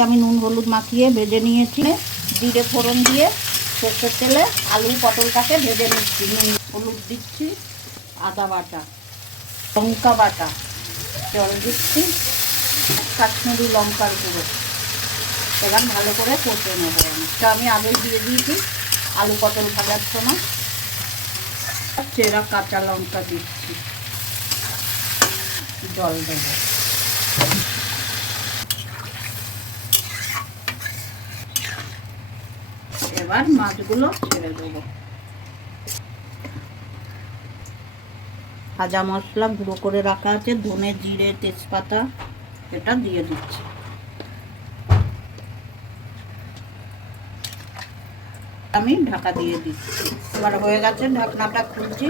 আমি নুন হলুদ মাখিয়ে ভেজে নিয়েছি। জিরে ফোড়ন দিয়ে সর্ষের তেলে আলু পটলটাকে ভেজে নিচ্ছি। নুন হলুদ দিচ্ছি, আদা বাটা, লঙ্কা বাটা, জল দিচ্ছি, কাশ্মীরি লঙ্কার গুঁড়ো। এবার ভালো করে কষে নেব। আমি আগেই দিয়ে দিয়েছি আলু পটল ভাজার সময়। চেরা কাঁচা লঙ্কা দিচ্ছি, জল দেব। এবার মাছগুলো ছেড়ে দেবো। ভাজা মশলা গুঁড়ো করে রাখা আছে, ধনে জিরে তেজপাতা, এটা দিয়ে দিচ্ছি। আমি ঢাকা দিয়ে দিচ্ছি। এবার হয়ে গেছে, ঢাকনাটা খুলছি।